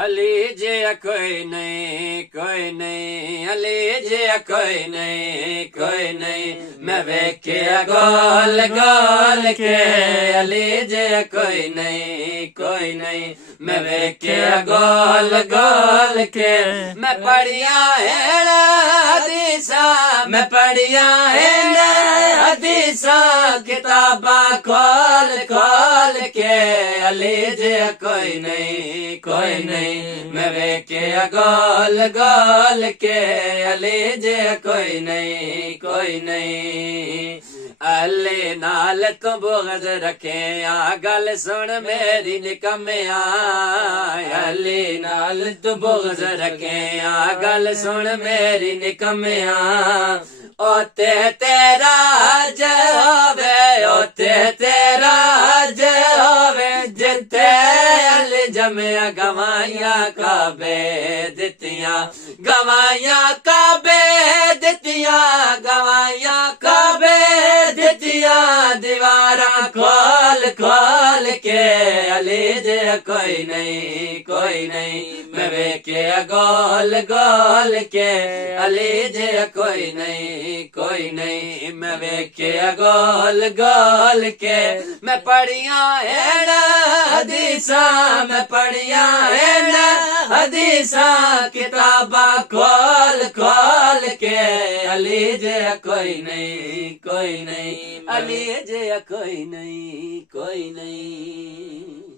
अली जे कोई नहीं अली जे कोई नहीं मैं वेख्या गोल गोल के अली जे कोई नहीं मैं वेख्या गोल गोल के मैं पढ़िया है हदीसा मैं पढ़िया है हदीसा किताबा खोल खोल के अली जे कोई नहीं मैं वेख्या गोल गोल के अली जे कोई नहीं अली नाल तो बुग़्ज़ रखे आ गल सुन मेरी निकम्मिया अली नाल तो बुग़्ज़ रखे आ गल सुन मेरी निकम्मिया ओते तेरा हज होवे ओते तेरा हज होवे जिथे अली जमिया गवाइया काबे दितिया गवाइया काबे दितिया गवाइया काबे दितिया दीवारा खोल खोल के अली जे कोई नहीं मैं वेख्या गोल गोल के अली जे कोई नहीं मैं वेख्या गोल गोल के मैं पढ़िया है हदीसा मैं पढ़िया है हदीसा किताबा खोल खोल के अली जे कोई नहीं अली जे कोई नहीं